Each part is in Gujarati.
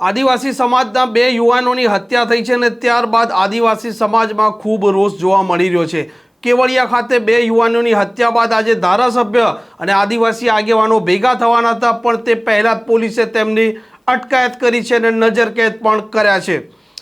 આદિવાસી સમાજના બે યુવાનોની હત્યા થઈ છે અને ત્યારબાદ આદિવાસી સમાજમાં ખૂબ રોષ જોવા મળી રહ્યો છે. કેવડિયા ખાતે બે યુવાનોની હત્યા બાદ આજે ધારાસભ્ય અને આદિવાસી આગેવાનો ભેગા થવાના હતા, પણ તે પહેલાં પોલીસે તેમની અટકાયત કરી છે અને નજરકેદ પણ કર્યા છે.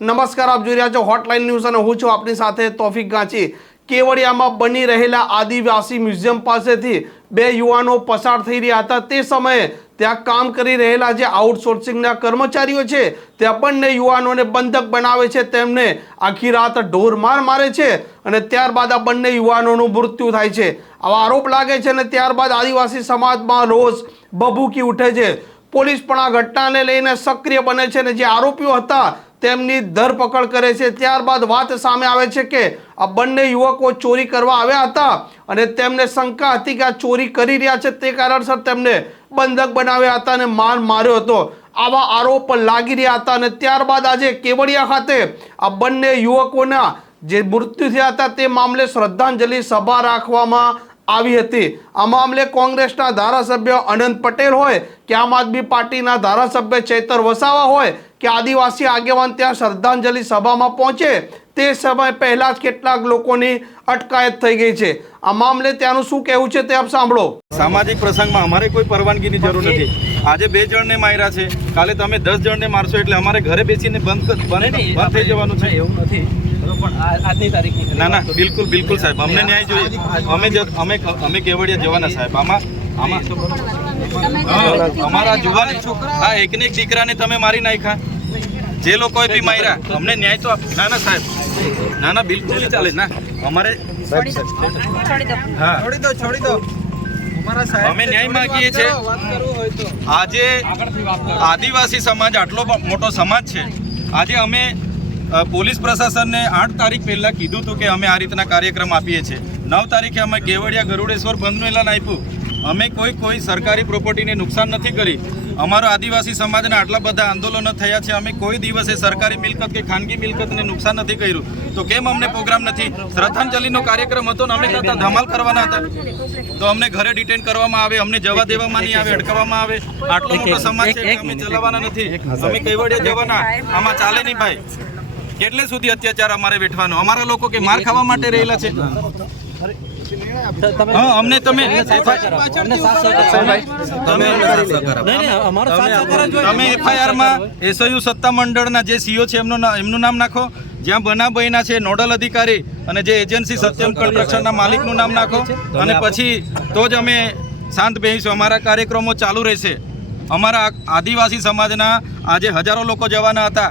નમસ્કાર, આપ જોઈ રહ્યા છો હોટલાઇન ન્યૂઝ અને હું છું આપની સાથે તોફિક ગાંચી. કેવડિયામાં બની રહેલા આદિવાસી મ્યુઝિયમ પાસેથી બે યુવાનો પસાર થઈ રહ્યા હતા. તે સમયે ત્યાં કામ કરી રહેલા જે આઉટસોર્સિંગના કર્મચારીઓ છે, ત્યાં બંને યુવાનોને બંધક બનાવે છે, તેમને આખી રાત ઢોરમાર મારે છે અને ત્યારબાદ આ બંને યુવાનોનું મૃત્યુ થાય છે. આવા આરોપ લાગે છે અને ત્યારબાદ આદિવાસી સમાજમાં રોષ ભભૂકી ઉઠે છે. પોલીસ પણ આ ઘટનાને લઈને સક્રિય બને છે અને જે આરોપીઓ હતા તેમની ધરપકડ કરે છે. ત્યારબાદ વાત સામે આવે છે કે આ બંને યુવકો ચોરી કરવા આવ્યા હતા અને તેમને શંકા હતી કે આ ચોરી કરી રહ્યા છે તે કારણસર તેમને બંધક બનાવ્યા હતા અને માર માર્યો હતો. આવા આરોપ લાગી રહ્યા હતા અને ત્યારબાદ આજે કેવડિયા ખાતે આ બંને યુવકોના જે મૃત્યુ થયા હતા તે મામલે શ્રદ્ધાંજલિ સભા રાખવામાં આવી હતી. આ મામલે કોંગ્રેસના ધારાસભ્ય અનંત પટેલ હોય કે આમ આદમી પાર્ટીના ધારાસભ્ય ચેતર વસાવા હોય કે આદિવાસી આગેવાન ત્યાં શ્રદ્ધાંજલિ સભામાં પહોંચે તે સમય પહેલા જ કેટલાક લોકોની અટકાયત થઈ ગઈ છે. આ મામલે ત્યાંનું શું કહેવું છે તે આપ સાંભળો. સામાજિક પ્રસંગમાં અમારે કોઈ પરવાનગીની જરૂર નથી. આજે બે જણને માર્યા છે. કાલે તમે દસ જણને મારશો એટલે અમારે ઘરે બેસીને બંધ બંધ બંધ થઈ જવાનું છે. એવું નથી. બરોબર પણ આ- આજની તારીખની ના ના બિલકુલ બિલકુલ સાહેબ. અમને ન્યાય જોઈએ. અમે જ- અમે અમે કેવડિયા જવાના સાહેબ. આમાં આમાં અમારા જુવાન આ એકને એક દીકરાને તમે મારી નાખ્યા. જે લોકોએ બી માર્યા અમને ન્યાય તો ના ના સાહેબ. ના ના બિલકુલ નહીં ચાલે. ના અમારે હા. છોડી દો છોડી દો. અમે ન્યાય માંગીએ છીએ. વાત કરવું હોય તો. આજે આદિવાસી સમાજ આટલો મોટો સમાજ છે. આજે અમે પોલીસ પ્રશાસનને આઠ તારીખ પહેલાં કીધું હતું કે અમે આ રીતના કાર્યક્રમ આપીએ છીએ. નવ તારીખે અમે કેવડિયા ગરુડેશ્વર બંધનું એલાન આપ્યું. અમે કોઈ કોઈ સરકારી પ્રોપર્ટીને નુકસાન નથી કરી. અમારો આદિવાસી સમાજના આટલા બધા આંદોલનો થયા છે. અમે કોઈ દિવસે સરકારી મિલકત કે ખાનગી મિલકતને નુકસાન નથી કર્યું. તો કેમ અમને પ્રોગ્રામ નથી? શ્રદ્ધાંજલિનો કાર્યક્રમ હતો ને અમે કરતા ધમાલ કરવાના હતા. તો અમને ઘરે ડિટેન કરવામાં આવે અમને જવા દેવામાં નહીં આવે અટકાવવામાં આવે. આટલો મોટો સમાજ છે અમે ચલાવવાના નથી. અમે કેવડિયા જવાના. આમાં ચાલે નહીં ભાઈ. કેટલે સુધી અત્યાચાર અમારે વેઠવાનો? અમારા લોકો કે માર ખાવા માટે રહેલા છે? હા અમને તમે તમે એફઆઈઆરમાં એસયુ સત્તા મંડળના જે સીઓ છે એમનું એમનું નામ નાખો. જ્યાં બનાવ છે નોડલ અધિકારી અને જે એજન્સી સત્યમ કન્સ્ટ્રક્શનના માલિકનું નામ નાખો. અને પછી તો જ અમે શાંત બેસીશું અમારા કાર્યક્રમો ચાલુ રહેશે. અમારા આદિવાસી સમાજના આજે હજારો લોકો જવાના હતા.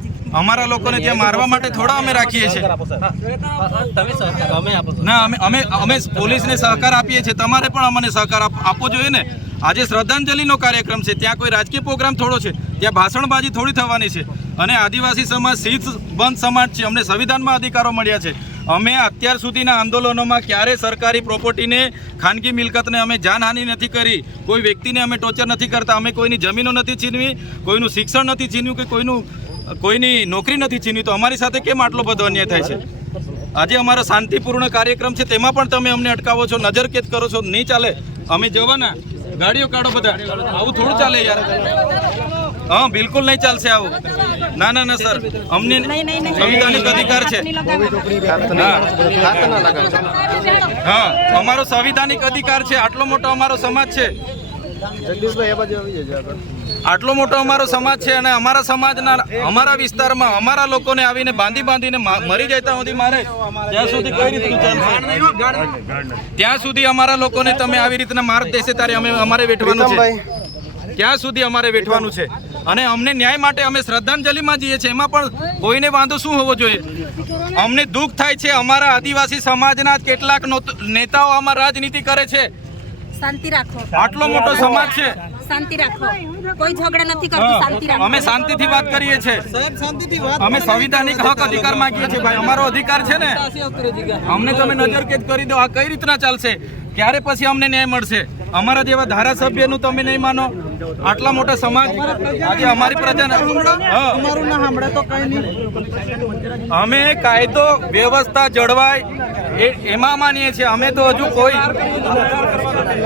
અમારા લોકોને ત્યાં મારવા માટે થોડા અમે રાખીએ છીએ. ના, અમે અમે અમે પોલીસને સહકાર આપીએ છીએ. તમારે પણ અમને સહકાર આપ- આપવો જોઈએ ને. આજે શ્રદ્ધાંજલિનો કાર્યક્રમ છે. ત્યાં કોઈ રાજકીય પ્રોગ્રામ થોડો છે. ત્યાં ભાષણબાજી થોડી થવાની છે. અને આદિવાસી સમાજ શીત બંધ સમાજ છે. અમને સંવિધાનમાં અધિકારો મળ્યા છે. અમે અત્યાર સુધીના આંદોલનોમાં ક્યારે સરકારી પ્રોપર્ટીને, ખાનગી મિલકતને અમે જાનહાનિ નથી કરી, કોઈ વ્યક્તિને અમે ટોર્ચર નથી કરતા, અમે કોઈની જમીનો નથી છીનવી, કોઈનું શિક્ષણ નથી છીનવ્યું કે કોઈનું, કોઈની નોકરી નથી છીનવી, તો અમારી સાથે કેમ આટલો બધો અન્યાય થાય છે? આજે અમારો શાંતિપૂર્ણ કાર્યક્રમ છે, તેમાં પણ તમે અમને અટકાવો છો, નજરકેદ કરો છો, નહીં ચાલે. અમે જવાના. ગાડીઓ કાઢો બધા. આવું થોડું ચાલે યાર. હા બિલકુલ નહીં ચાલશે આવું. ના ના ના સર. અમને સંવિધાનિક અધિકાર છે. હા હા અમારો સંવિધાનિક અધિકાર છે. આટલો મોટો અમારો સમાજ છે. આટલો મોટો અમારો સમાજ છે અને અમારા સમાજના અમારા વિસ્તારમાં અમારા લોકોને આવીને બાંધી બાંધીને મા- મરી જાય ત્યાં સુધી મારે ત્યાં સુધી કઈ રીતનું ત્યાં સુધી અમારા લોકોને તમે આવી રીતના માર્ગ દેશે ત્યારે અમે અમારે વેઠવાનું છે. ક્યાં સુધી અમારે વેઠવાનું છે. અને અમને ન્યાય માટે અમે શ્રદ્ધાંજલિમાં જઈએ છીએ. એમાં પણ કોઈને વાંધો શું હોવો જોઈએ? અમને દુઃખ થાય છે. અમારા આદિવાસી સમાજના જ કેટલાક નોત- નેતાઓ આમાં રાજનીતિ કરે છે. શાંતિ રાખો. આટલો મોટો સમાજ છે. શાંતિ રાખો. કોઈ ઝઘડા નથી કરતું શાંતિ રાખો. અમે શાંતિથી વાત કરીએ છીએ. સાહેબ શાંતિથી વાત અમે સંવિધાનિક હક અધિકાર માંગીએ છીએ ભાઈ. અમારો અધિકાર છે ને? અમને તમે નજરકેદ કરી દો. આ કઈ રીતના ચાલશે? ક્યારે પછી અમને ન્યાય મળશે? અમારા જેવા ધારાસભ્યનું તમે નહીં માનો? આટલા મોટા સમાજ આજે અમારી નહીં. અમે કાયદો વ્યવસ્થા જળવાય એ એમાં માનીએ છીએ. અમે તો હજુ કોઈ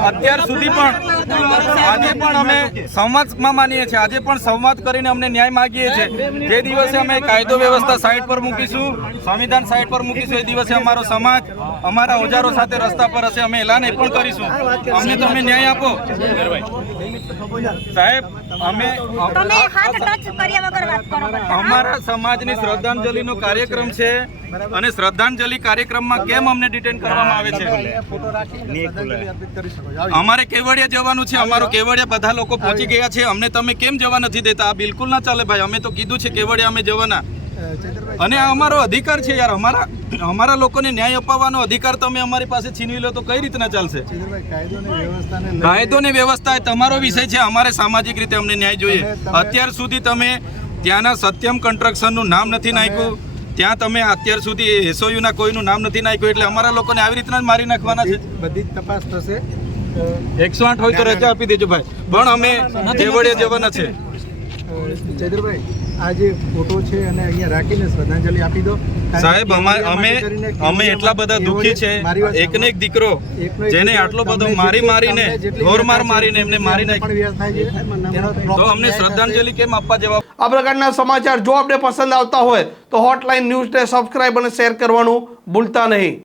અત્યાર સુધી પણ આજે પણ અમે સંવાદમાં માનીએ છીએ. આજે પણ સંવાદ કરીને અમને ન્યાય માગીએ છીએ. જે દિવસે અમે કાયદો વ્યવસ્થા સાઈડ પર મૂકીશું સંવિધાન સાઈડ પર મૂકીશું એ દિવસે અમારો સમાજ અમારા ઓજારો સાથે રસ્તા પર હશે. અમે એલાન એ પણ કરીશું. અમને તમે ન્યાય આપો. સાહેબ અમે તમે હાથ ટચ કર્યા વગર વાત કરો બધા. અમારા સમાજની શ્રદ્ધાંજલિનો કાર્યક્રમ છે અને શ્રદ્ધાંજલિ કાર્યક્રમમાં કેમ અમને ડિટેન કરવામાં આવે છે? અમારે કેવડિયા જવાનું છે અમારો કેવડિયા બધા લોકો પહોંચી ગયા છે. અમને તમે કેમ જવા નથી દેતા? આ બિલકુલ ના ચાલે ભાઈ. અમે તો કીધું છે કેવડિયા અમે જવાના. અને આ અમારો અધિકાર છે યાર. અમારા અમારા લોકોને ન્યાય અપાવવાનો અધિકાર તમે અમારી પાસે છીનવી લો તો કઈ રીતના ચાલશે? કાયદો ને વ્યવસ્થા એ તમારો વિષય છે. અમારે સામાજિક રીતે અમને ન્યાય જોઈએ. અત્યાર સુધી તમે ત્યાંના સત્યમ કન્સ્ટ્રક્શનનું નામ નથી નાખ્યું. ત્યાં તમે અત્યાર સુધી એસઓયુ ના કોઈનું નામ નથી નાખ્યું. એટલે અમારા લોકોને આવી રીતના જ મારી નાખવાના છે. બધી જ તપાસ થશે. એકસો આઠ હોય તો રજા આપી દેજો ભાઈ. પણ અમે કેવડિયા જવાના છે ચૈતરભાઈ આ જે ફોટો છે અને અહીંયા રાખીને શ્રદ્ધાંજલિ આપી દો. સાહેબ અમે અમે એટલા બધા દુઃખી છે એકને એક દીકરો જેને આટલો બધો મારી મારીને તમને જેટલી ઢોર માર વ્યથા છે, મારીને એમને મારી નાખી તો અમને શ્રદ્ધાંજલિ કેમ આપવા જેવા? આ પ્રકારના સમાચાર જો આપને પસંદ આવતા હોય તો હોટલાઇન ન્યૂઝને સબસ્ક્રાઇબ અને શેર કરવાનું ભૂલતા નહીં.